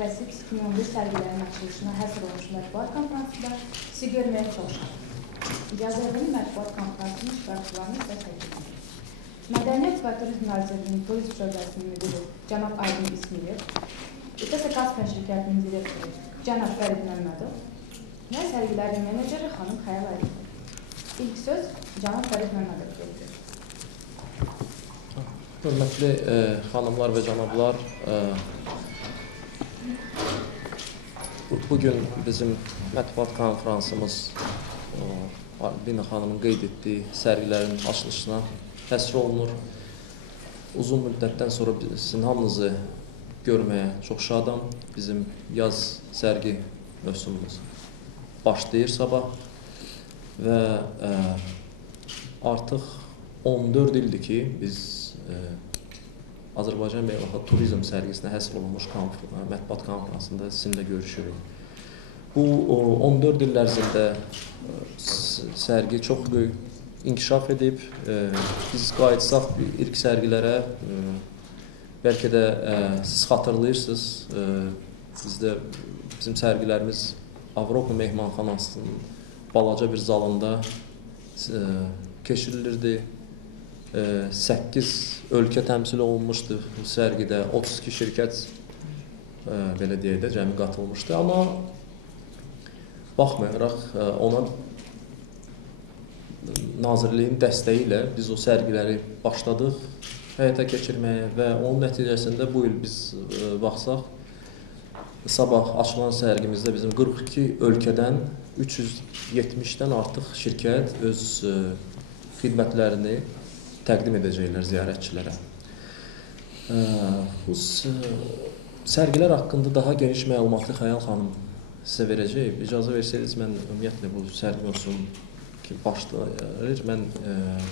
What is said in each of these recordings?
Classics 2011 sərgilərinin açılışına həsr olmuş mətbuat konferansında sizi görməyə çalışırıq. İcazəli mətbuat konferansının iştirakçılarını isə çəkildik. Mədəniyyət və Turizm Nazirliyinin Turizm Şöbəsinin müdürü cənab Aydın İsmailov, İTS Kaspən şirkətinin direktoru cənab Fərid Məmmədov və sərgilərin meneceri xanım Xəyal Əliyev. İlk söz cənab Fərid Məmmədov verir. Hörmətli xanımlar və cənablar, bugün bizim mətbuat konferansımız Bina xanımın qeyd etdiyi sərgilərin açılışına həsr olunur. Uzun müddətdən sonra sizin hamınızı görməyə çox şadam. Bizim yaz sərgi mövsümümüz başlayır sabah və artıq 14 ildir ki, biz Azərbaycan Beynəlxalq Turizm sərgisinə həsr olunmuş mətbuat konferansında sizinlə görüşürük. Bu 14 il ərzində sərgi çox böyük inkişaf edib. Biz qayıtsaq ilk sərgilərə, bəlkə də siz xatırlayırsınız, bizim sərgilərimiz Avropa mehmanxanasının balaca bir zalında keçirilirdi. 8 ölkə təmsil olunmuşdu bu sərgidə, 32 şirkət belə deyək də cəmi qatılmışdı. Amma baxmayaraq ona Nazirliyin dəstəyi ilə biz o sərgiləri başladıq həyata keçirməyə və onun nəticəsində bu il biz baxsaq, sabah açılan sərgimizdə bizim 42 ölkədən 370-dən artıq şirkət öz xidmətlərini təqdim edəcəklər ziyarətçilərə. Bu sərgilər haqqında daha geniş məlumatı Xəyal xanım sizə verəcək. İcazə versəydiniz, mən ümumiyyətlə bu sərgi mövsümü ki başlayır. Mən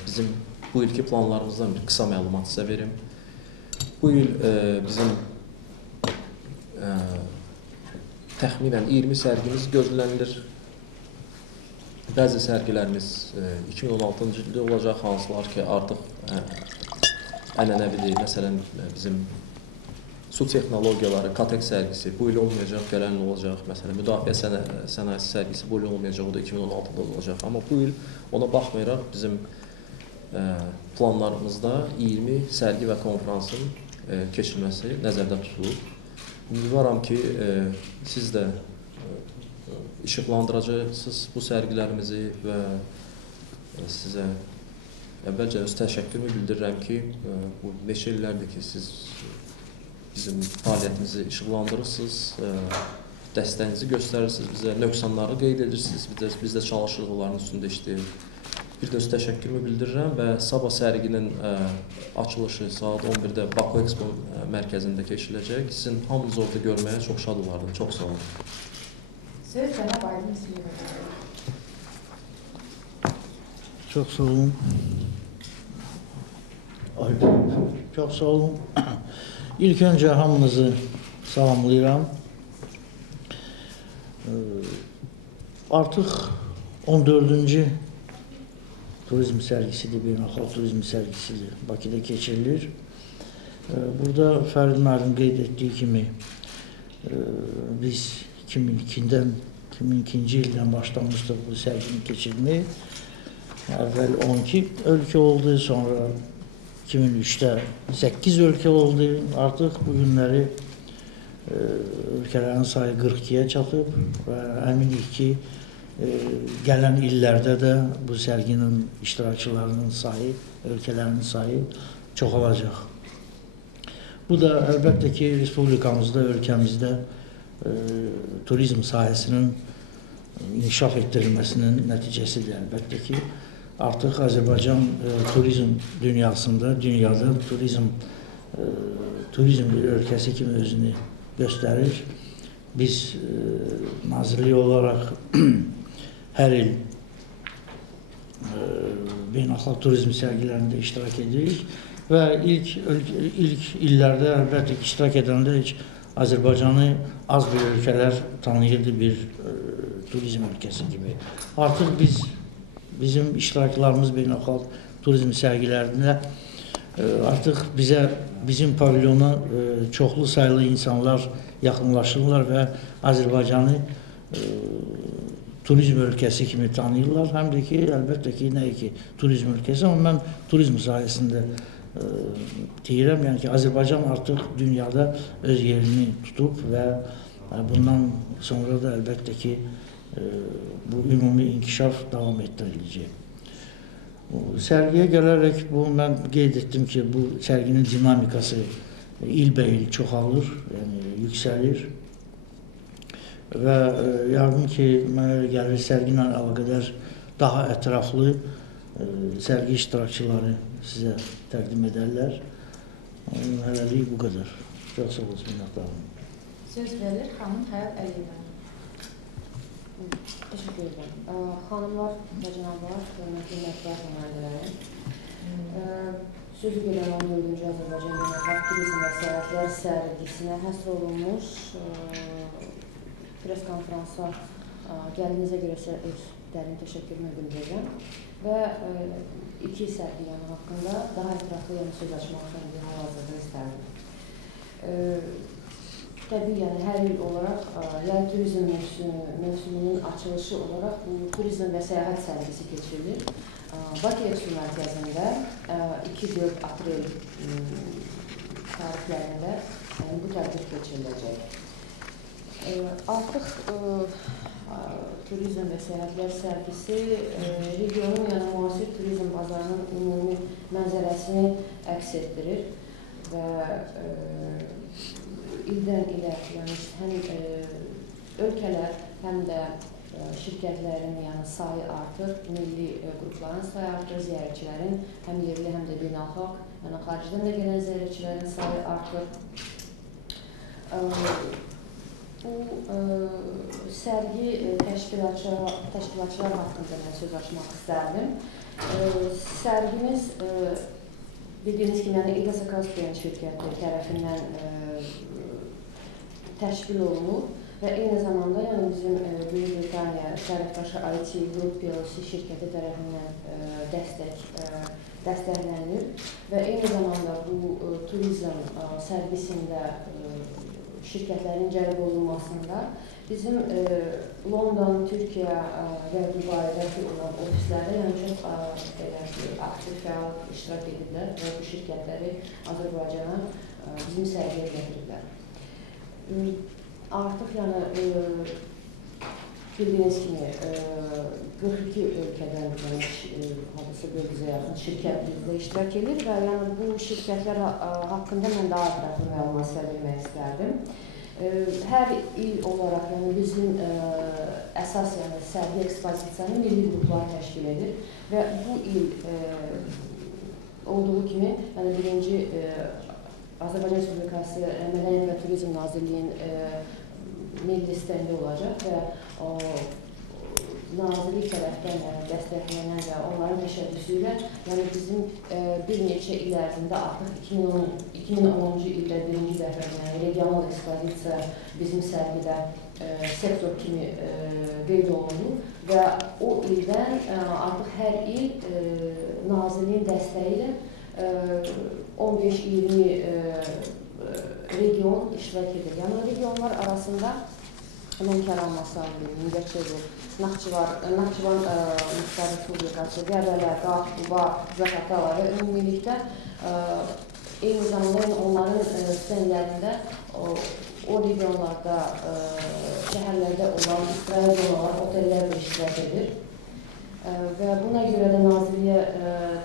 bizim bu ilki planlarımızdan bir qısa məlumat sizə verim. Bu il bizim təxminən 20 sərgimiz gözlənilir. Bəzi sərgilərimiz 2016-cı ildə olacaq, hansılar ki artıq ənənəvidir. Məsələn, bizim su texnologiyaları, KATEK sərgisi bu il olmayacaq, gələn il olacaq. Məsələn, müdafiə sənayesi sərgisi bu il olmayacaq, o da 2016-da olacaq. Amma bu il ona baxmayaraq bizim planlarımızda 20 sərgi və konferansın keçirilməsi nəzərdə tutulub. Ümidvaram ki, siz də işıqlandıracaqsınız bu sərgilərimizi və sizə əvvəlcə öz təşəkkürümü bildirirəm ki, bu neçə illərdir ki, siz bizim fəaliyyətimizi işıqlandırırsınız, dəstəyinizi göstərirsiniz, bizə nöqsanları qeyd edirsiniz, biz də çalışırıq onların üstündə işləyir. Bir də öz təşəkkürümü bildirirəm və sabah sərginin açılışı saat 11-də Baku Expo mərkəzində keçiriləcək. Sizin hamınızı orada görməyə çox şad olardım. Çox sağ olun. Söz cənab Aydın İsmailov. Çox sağ olun. Çox sağ olun. İlk öncə hamınızı salamlayıram. Artıq 14-cü turizm sərgisidir, beynəlxalq turizm sərgisidir. Bakıda keçirilir. Burada Fərid müəllim qeyd etdiyi kimi biz 2002-ci ildən başlamışdıq bu sərgini keçirməyə. Əvvəl 12 ölkə oldu, sonra 2003-də 8 ölkə oldu. Artıq bu günləri ölkələrin sayı 42-yə çatıb və əminik ki, gələn illərdə də bu sərginin iştirakçılarının sayı, ölkələrin sayı çoxalacaq. Bu da əlbəttə ki, Respublikamızda, ölkəmizdə turizm sahəsinin inkişaf etdirilməsinin nəticəsidir əlbəttə ki. Artıq Azərbaycan turizm dünyasında, dünyada turizm bir ölkəsi kimi özünü göstərir. Biz nazirlik olaraq hər il beynəlxalq turizm sərgilərində iştirak edirik və ilk illərdə əlbəttə ki, iştirak edəndə heç Azərbaycanı az bir ölkələr tanıyırdı bir turizm ölkəsi kimi. Artıq bizim iştiraklarımız beynəlxalq turizm sərgilərində artıq bizim pavilyona çoxlu saylı insanlar yaxınlaşırlar və Azərbaycanı turizm ölkəsi kimi tanıyırlar. Həm də ki, əlbəttə ki, nəyə ki, turizm ölkəsi, amma mən turizm sahəsində deyirəm, yəni ki, Azərbaycan artıq dünyada öz yerini tutub və bundan sonra da əlbəttə ki, bu ümumi inkişaf davam etdiriləcək. Sərgiyə gələrək, mən qeyd etdim ki, bu sərginin dinamikası ilbəil çoxalır, yəni yüksəlir və yəqin ki, mənə gəlir sərgi ilə əlaqədar daha ətraflı sərgi iştirakçıları sizə təqdim edərlər. Hələlik bu qədər. Çox sağ olsun, minnətdarım. Söz verilir xanım Həyat Əliyevə. Teşekkür ederim. Hanımlar ve cənablar, hörmətli nümayəndələrim. Sözü gələn 14-cü Azərbaycan Beynəlxalq Turizm və Səyahətlər sərgisinə həsr olunmuş pres konferansa gəldiyinizə görə öz dərin təşəkkürümü bildirirəm və iki sərgi haqqında daha ətraflı söz açmaq üçün hal-hazırda istərdim. Təbii, yəni hər il olaraq yay turizm mövsümünün açılışı olaraq bu turizm və səyahət sərgisi keçirilir. Bakı Expo mərkəzində 2-4 aprel tarixlərində bu tədbir keçiriləcək. Artıq turizm və səyahətlər sərgisi regionun, yəni müasir turizm bazarının ümumi mənzərəsini əks etdirir və ildən ilə, yəni həm ölkələr, həm də şirkətlərin sayı artır, milli qrupların sayı artır, ziyarətçilərin həm yerli, həm də beynəlxalq, yəni xaricdən də gələn ziyarətçilərin sayı artır. Bu sərgi təşkilatçılar haqqında mən söz açmaq istərdim. Sərgimiz bildiyiniz kimi, yəni İLSA Kaspian şirkəti tərəfindən təşkil olunur və eyni zamanda bizim Böyük Britaniya tərəfdaşı IT Group PLC şirkəti tərəfindən dəstəklənilir və eyni zamanda bu turizm sərgisində şirkətlərin cəlb olunmasında bizim London, Türkiyə və Dubaydakı olan ofislərdə çox aktiv fəal iştirak edirlər və bu şirkətləri Azərbaycana bizim sərgiyə gətiriblər. Artıq bildiyiniz kimi 42 ölkədən hadisi 400-ə yaxın şirkət bizdə iştirak edir və bu şirkətlər haqqında mən daha ətraflı məlumat vermək istərdim. Hər il olaraq bizim əsas sərgi ekspozisiyanı milli qruplar təşkil edir və bu il olduğu kimi birinci Azərbaycan Respublikası Mədəniyyət və Turizm Nazirliyinin milli stendi olacaq və nazirlik tərəfdən dəstəklənən və onların təşəbbüsü ilə bizim bir neçə il ərzində artıq 2010-cu ildə birinci dəfə regional ekspozisiya bizim sərgidə sektor kimi qeyd olunur və o ildən artıq hər il nazirliyin dəstəyi ilə 15-20 region iştirak edir. Yəni regionlar arasında Lənkəran, Masallı, Mingəçevir, Naxçıvan Muxtar Respublikası, Qəbələ, Qax, Quba, Zaqatala və ümumilikdə eyni zamanda onların stendlərində o regionlarda, şəhərlərdə olan istirahət zonalar, otellər də iştirak edir. Və buna görə də Nazirliyə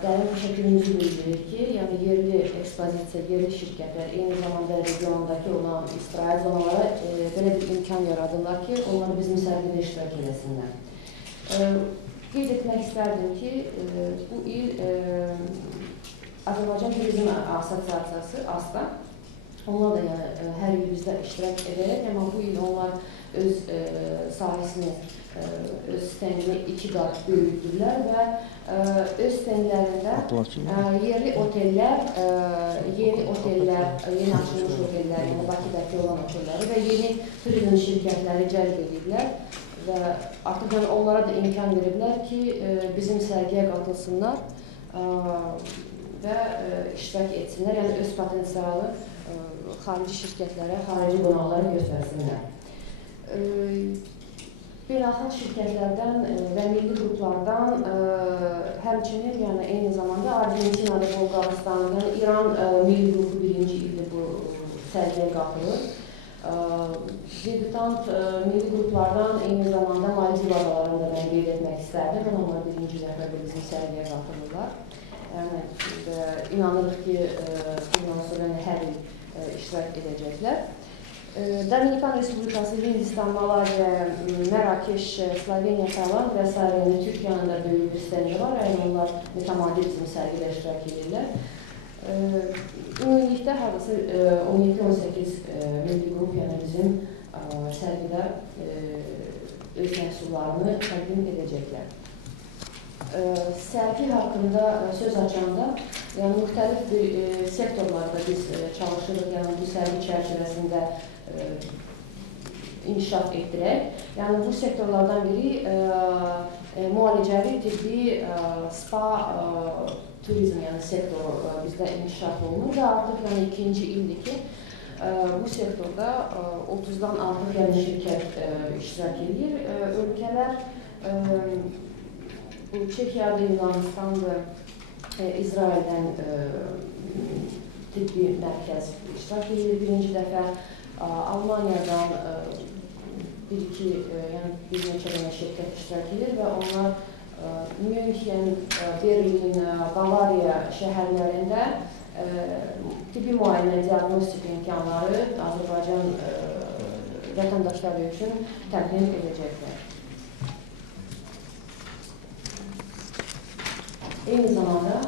dərin təşəkkürümüzü bildirir ki, yəni yerli ekspozisiya, yerli şirkətlər, eyni zamanda regiondakı olan istirahət zonalara belə bir imkan yaradırlar ki, onları bizim sərgidə iştirak edəsinlər. Qeyd etmək istərdim ki, bu il Azərbaycan Turizm Asosiasiyası, ASTA, onlar da hər il bizdə iştirak edərək, amma bu il onlar öz sahəsini, öz stendini 2 qat böyütdülər və öz stendlərində yerli otellər, yeni açılmış otellər, yəni Bakıdakı olan otelləri və yeni turizm şirkətləri cəlb ediblər və artıq onlara da imkan veriblər ki, bizim sərgiyə qatılsınlar və iştirak etsinlər, yəni öz potensialı xarici şirkətlərə, xarici qonaqlara göstərsinlər. Beynəlxalq şirkətlərdən və milli qruplardan həmçinin, yəni eyni zamanda Argentinada, Bolqarıstan, yəni İran milli qrupu birinci ildir bu sərgiyə qatılır. Debutant milli qruplardan eyni zamanda Maldiv adalarını da mən qeyd etmək istərdim. Onlar birinci dəfə bizim sərgiyə qatılırlar. Yəni, inanırıq ki, bundan sonra hər il iştirak edəcəklər. Dominikan Respublikası, Hindistan, Malayziya, Mərakeş, Sloveniya, Tayland və s. Türkiyənin də böyük bir stəndi var. Yəni, onlar mütəmadi bizim sərgidə iştirak edirlər. Ümumilikdə hardasa 17-18 milli qrup, yəni bizim sərgidə öz məhsullarını təqdim edəcəklər. Sərgi haqqında söz açanda, yəni müxtəlif bir sektorlarda biz çalışırıq, yəni bu sərgi çərçivəsində inkişaf etdirək. Yəni bu sektorlardan biri müalicəvi, tibbi, spa, turizm, yəni sektoru bizdə inkişaf olunur və artıq yəni ikinci ildir ki, bu sektorda 30-dan artıq yəni şirkət iştirak edir. Ölkələr Çekiyadır, Yunanistandır, İsraildən tibbi mərkəz iştirak edir birinci dəfə. Almaniyadan bir neçə dənə şirkət iştirak edir və onlar München, Berlin, Bavariya şəhərlərində tibbi müayinə, diagnostik imkanları Azərbaycan vətəndaşları üçün təqdim edəcəklər. Eyni zamanda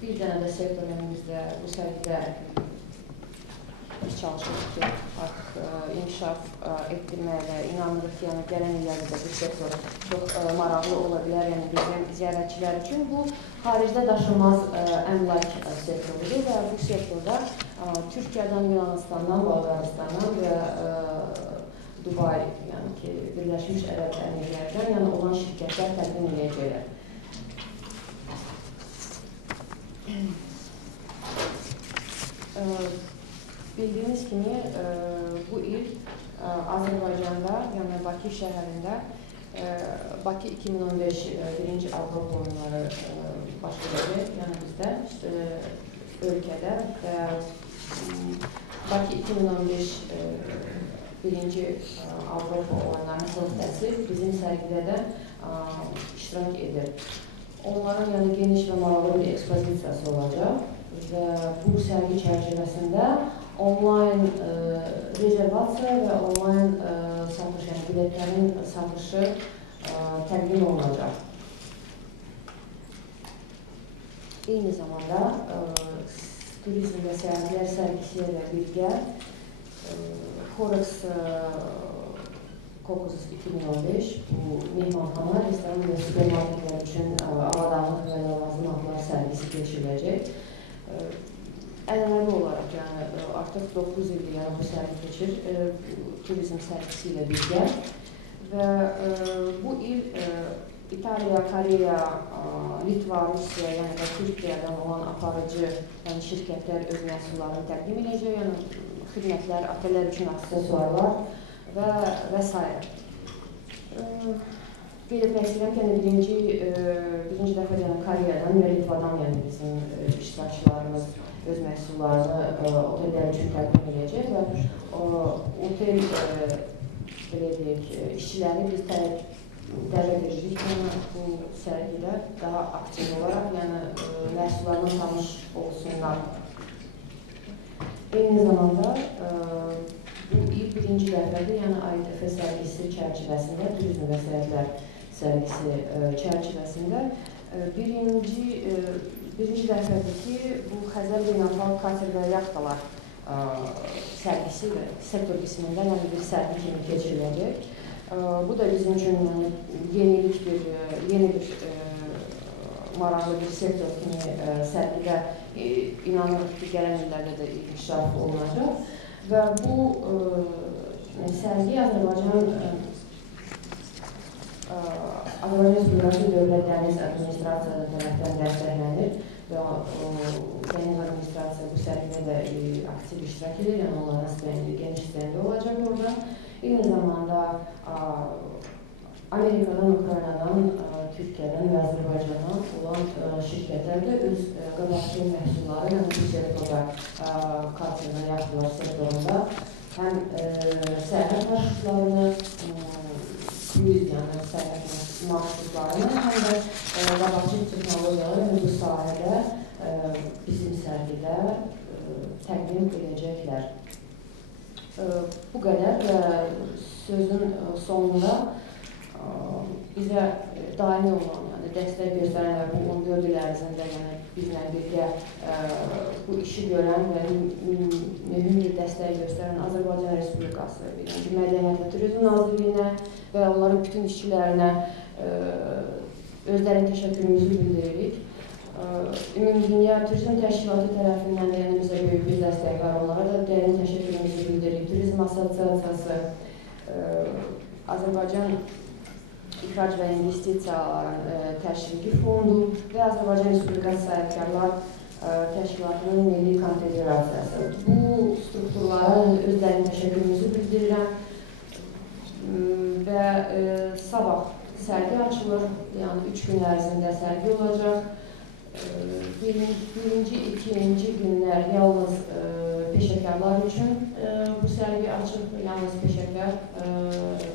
bir dənə də sektorumuzda bu sərgidə biz çalışırıq ki, artıq inkişaf etdirməyə və inanırıq ki, yəni gələn illərdə bu sektor çox maraqlı ola bilər, yəni bizim ziyarətçilər üçün. Bu, xaricdə daşınmaz əmlak sektorudur və bu sektorda Türkiyədən, Yunanistandan, Bolqarıstandan və Dubai, yəni ki, Birləşmiş Ərəb Əmirliklərdən yəni olan şirkətlər təqdim edəcəklər. Bildiyiniz kimi, bu il Azərbaycanda, yəni Bakı şəhərində Bakı 2015 birinci Avropa oyunları baş verəcək, yəni bizdə, ölkədə və Bakı 2015 birinci Avropa oyunlarının höhdəsi bizim sərgidə də iştirak edir. Onların yəni geniş və maraqlı bir ekspozisiyası olacaq və bu sərgi çərçivəsində onlayn rezervasiya və onlayn satış, yəni biletlərin satışı təqdim olunacaq. Eyni zamanda turizm və səyahətlər sərgisi ilə birgə Forex Caucasus 2015 bu mehmanxana, restoran və supermarketlər üçün avadanlıq və ləvazimatlar sərgisi keçiriləcək. Ənənəvi olaraq, yəni artıq 9 ildir yəni bu sərgi keçir turizm sərgisi ilə birgə və bu il İtaliya, Koreya, Litva, Rusiya, yəni və Türkiyədən olan aparıcı yəni şirkətlər öz məhsullarını təqdim edəcək, yəni xidmətlər, otellər üçün aksesuarlar və s. Qeyd etmək istəyirəm ki, birinci dəfə Koreyadan və Litvadan yəni bizim iştirakçılarımız öz məhsullarını otellər üçün təqdim edəcək və otel işçiləri biz dəvət edirik ki, bu sərgidə daha aktiv olaraq yəni məhsullarla tanış olsunlar. Eyni zamanda bu il birinci dəfədir, yəni AITF sərgisi çərçivəsində, turizm və səyahətlər sərgisi çərçivəsində birinci dəfədir ki, bu Xəzər Beynəlxalq Kater və Yaxtalar sərgisi və sektor qismində yəni bir sərgi kimi keçiriləcək. Bu da bizim üçün yeni bir maraqlı bir sektor kimi sərgidə inanırıq ki, gələn illərdə də inkişaf olunacaq. Və bu sərgi Azərbaycan Respublikası Dövlət Dəniz Administrasiyası tərəfindən dəstəklənir. və Dəniz Administrasiya bu sərgidə də aktiv iştirak edir, yəni onların stəndi, geniş stəndi olacaq orada. Eyni zamanda Amerikadan, Ukraynadan, Türkiyədən və Azərbaycandan olan şirkətlər də öz qabaqçı məhsulları, yəni bu sektorda kartiyonlar yaxşılar sektorunda həm səyahət marşrutlarını, kruiz, yəni səyahət marşrutlarını, həm də qabaqçı texnologiyaları bu sahədə bizim sərgidə təqdim edəcəklər. Bu qədər və sözün sonunda bizə daimi olan, yəni dəstək göstərənlər bu 14 il ərzində, yəni bizlə birgə bu işi görən və mühüm bir dəstək göstərən Azərbaycan Respublikası, Mədəniyyət və Turizm Nazirliyinə və onların bütün işçilərinə özlərin təşəkkürümüzü bildiririk. Ümumdünya Turizm Təşkilatı tərəfindən də yəni bizə böyük bir dəstək var, onlara da dərin təşəkkürümüzü bildiririk. Turizm Assosiasiyası, Azərbaycan İxrac və İnvestisiyaların Təşviqi Fondu və Azərbaycan Respublikası Sahibkarlar Təşkilatının Milli Konfederasiyası. Bu strukturlara özlərinin təşəkkürümüzü bildirirəm və sabah sərgi açılır, yəni 3 gün ərzində sərgi olacaq. Birinci, ikinci günlər yalnız peşəkarlar üçün bu sərgi açıq, yalnız peşəkar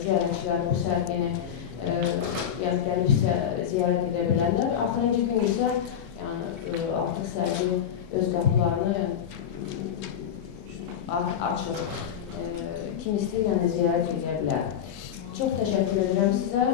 ziyarətçilər bu sərgini yəni gəlib ziyarət edə bilərlər. Axırıncı gün isə yəni artıq sərgi öz qapılarını açır. Kim istəyir, yəni ziyarət edə bilər. Çox təşəkkür edirəm sizə.